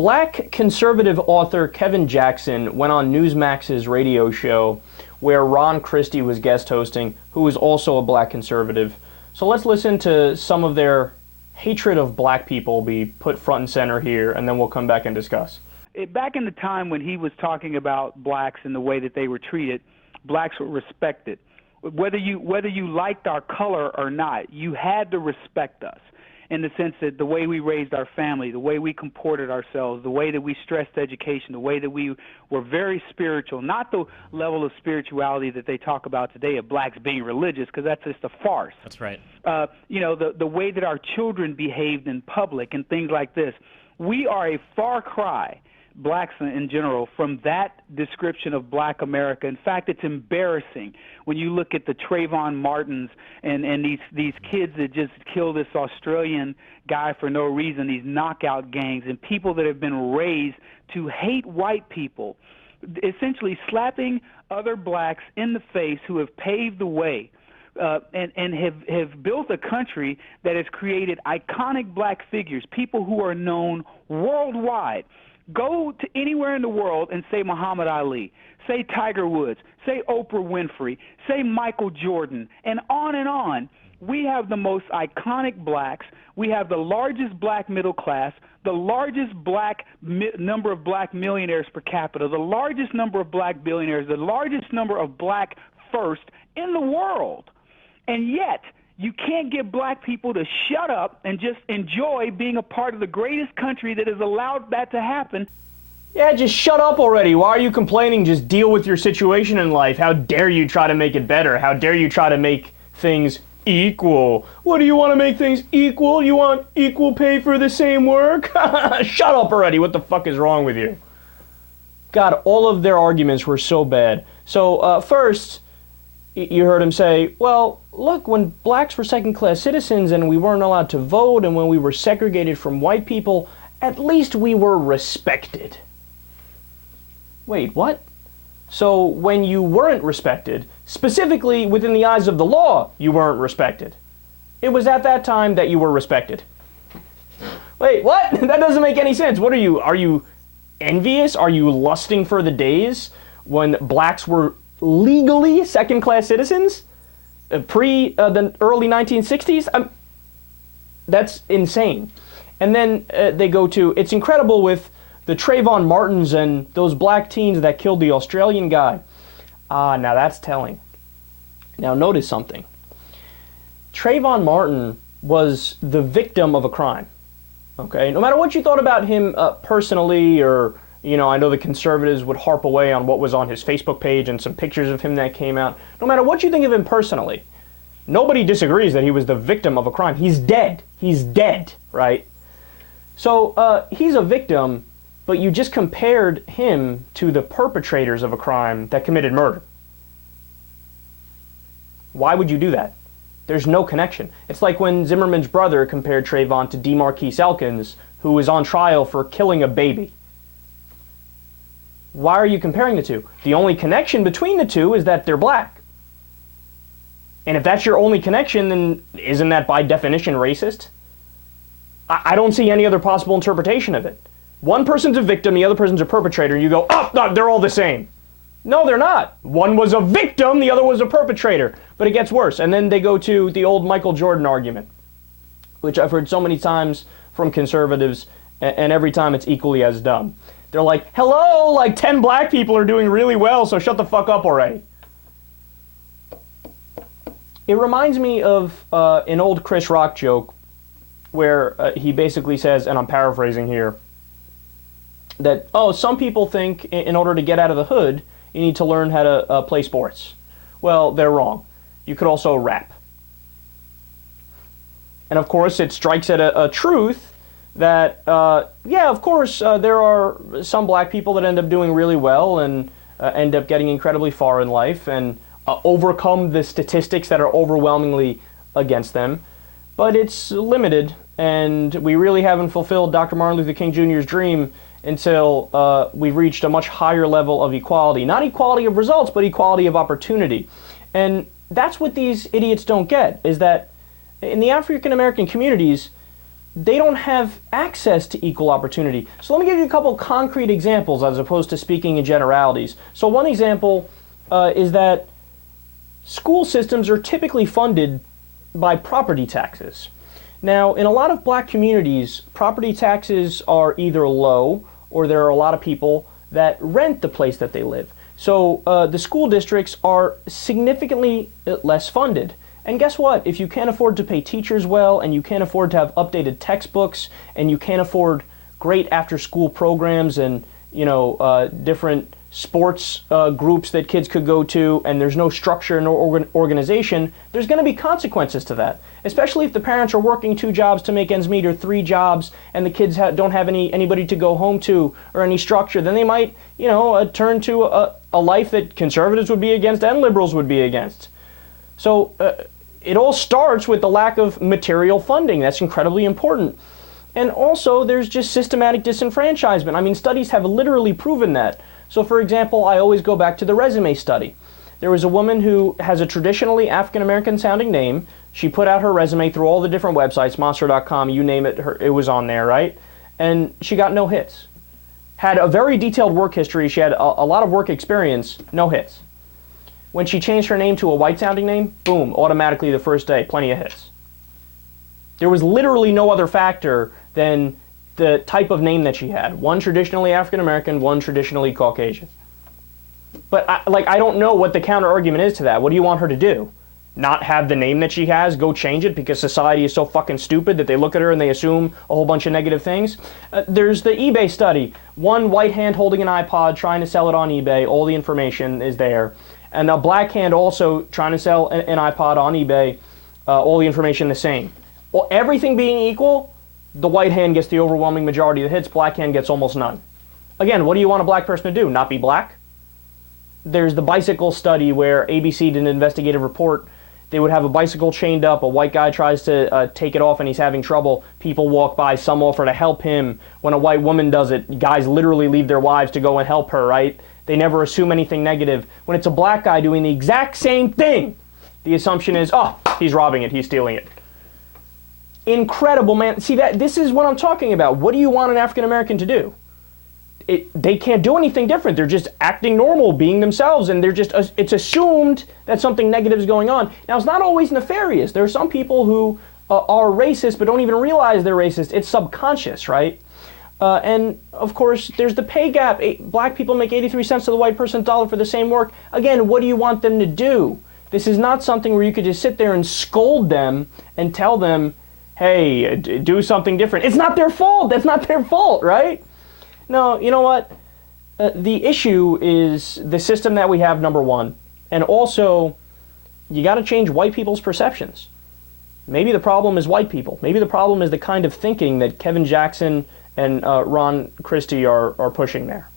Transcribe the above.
Black conservative author Kevin Jackson went on Newsmax's radio show where Ron Christie was guest hosting, who is also a black conservative. So let's listen to some of their hatred of black people be put front and center here, and then we'll come back and discuss. Back in the time when he was talking about blacks and the way that they were treated, blacks were respected. Whether you liked our color or not, you had to respect us, in the sense that the way we raised our family, the way we comported ourselves, the way that we stressed education, the way that we were very spiritual, not the level of spirituality that they talk about today of blacks being religious, because that's just a farce. That's right. The way that our children behaved in public and things like this. We are a far cry, blacks in general, from that description of black America. In fact, it's embarrassing when you look at the Trayvon Martins and these kids that just killed this Australian guy for no reason, these knockout gangs, and people that have been raised to hate white people, essentially slapping other blacks in the face who have paved the way and have built a country that has created iconic black figures, people who are known worldwide. Go to anywhere in the world and say Muhammad Ali, say Tiger Woods, say Oprah Winfrey, say Michael Jordan, and on and on. We have the most iconic blacks. We have the largest black middle class, the largest number of black millionaires per capita, the largest number of black billionaires, the largest number of black first in the world. And yet, you can't get black people to shut up and just enjoy being a part of the greatest country that has allowed that to happen. Yeah, just shut up already. Why are you complaining? Just deal with your situation in life. How dare you try to make it better? How dare you try to make things equal? What do you want to make things equal? You want equal pay for the same work? Shut up already. What the fuck is wrong with you? God, all of their arguments were so bad. So first, you heard him say, well, look, when blacks were second-class citizens and we weren't allowed to vote and when we were segregated from white people, at least we were respected. Wait, what? So when you weren't respected, specifically within the eyes of the law, you weren't respected. It was at that time that you were respected. Wait, what? That doesn't make any sense. What are you? Are you envious? Are you lusting for the days when blacks were legally second-class citizens pre the early 1960s? That's insane. And then they go to, it's incredible with the Trayvon Martins and those black teens that killed the Australian guy. Now that's telling. Now notice something. Trayvon Martin was the victim of a crime. Okay, no matter what you thought about him personally, or I know the conservatives would harp away on what was on his Facebook page and some pictures of him that came out. No matter what you think of him personally, nobody disagrees that he was the victim of a crime. He's dead. He's dead, right? So he's a victim, but you just compared him to the perpetrators of a crime that committed murder. Why would you do that? There's no connection. It's like when Zimmerman's brother compared Trayvon to DeMarquise Elkins, who was on trial for killing a baby. Why are you comparing the two? The only connection between the two is that they're black. And if that's your only connection, then isn't that by definition racist? I don't see any other possible interpretation of it. One person's a victim, the other person's a perpetrator, and you go, oh, no, they're all the same. No, they're not. One was a victim, the other was a perpetrator. But it gets worse. And then they go to the old Michael Jordan argument, which I've heard so many times from conservatives, and every time it's equally as dumb. They're like, hello, like 10 black people are doing really well, so shut the fuck up already. It reminds me of an old Chris Rock joke where he basically says, and I'm paraphrasing here, that, some people think in order to get out of the hood, you need to learn how to play sports. Well, they're wrong. You could also rap. And of course, it strikes at a truth that, of course, there are some black people that end up doing really well and end up getting incredibly far in life and overcome the statistics that are overwhelmingly against them. But it's limited, and we really haven't fulfilled Dr. Martin Luther King Jr.'s dream until we've reached a much higher level of equality. Not equality of results, but equality of opportunity. And that's what these idiots don't get, is that in the African American communities, they don't have access to equal opportunity. So let me give you a couple concrete examples as opposed to speaking in generalities. So one example is that school systems are typically funded by property taxes. Now, in a lot of black communities, property taxes are either low or there are a lot of people that rent the place that they live. So the school districts are significantly less funded. And guess what? If you can't afford to pay teachers well, and you can't afford to have updated textbooks, and you can't afford great after-school programs and, different sports groups that kids could go to, and there's no structure, no organization, there's going to be consequences to that. Especially if the parents are working 2 jobs to make ends meet, or 3 jobs, and the kids don't have anybody to go home to or any structure. Then they might, turn to a life that conservatives would be against and liberals would be against. So it all starts with the lack of material funding. That's incredibly important. And also, there's just systematic disenfranchisement. I mean, studies have literally proven that. So, for example, I always go back to the resume study. There was a woman who has a traditionally African-American sounding name. She put out her resume through all the different websites, Monster.com, you name it, it was on there, right? And she got no hits. Had a very detailed work history. She had a lot of work experience, no hits. When she changed her name to a white-sounding name, boom, automatically the first day, plenty of hits. There was literally no other factor than the type of name that she had. One traditionally African-American, one traditionally Caucasian. But I don't know what the counter-argument is to that. What do you want her to do? Not have the name that she has, go change it because society is so fucking stupid that they look at her and they assume a whole bunch of negative things? There's the eBay study. One white hand holding an iPod trying to sell it on eBay. All the information is there. And a black hand also trying to sell an iPod on eBay. All the information the same. Well, everything being equal, the white hand gets the overwhelming majority of the hits, black hand gets almost none. Again, what do you want a black person to do? Not be black? There's the bicycle study where ABC did an investigative report. They would have a bicycle chained up, a white guy tries to take it off and he's having trouble. People walk by, some offer to help him. When a white woman does it, guys literally leave their wives to go and help her, right? They never assume anything negative. When it's a black guy doing the exact same thing, the assumption is, oh, he's robbing it, he's stealing it. Incredible, man. See, this is what I'm talking about. What do you want an African American to do? They can't do anything different. They're just acting normal, being themselves, and it's assumed that something negative is going on. Now, it's not always nefarious. There are some people who are racist but don't even realize they're racist. It's subconscious, right? And, of course, there's the pay gap. Black people make 83 cents to the white person's dollar for the same work. Again, what do you want them to do? This is not something where you could just sit there and scold them and tell them, hey, do something different. It's not their fault. That's not their fault, right? No, you know what? The issue is the system that we have, number one. And also, you got to change white people's perceptions. Maybe the problem is white people. Maybe the problem is the kind of thinking that Kevin Jackson and Ron Christie are pushing there.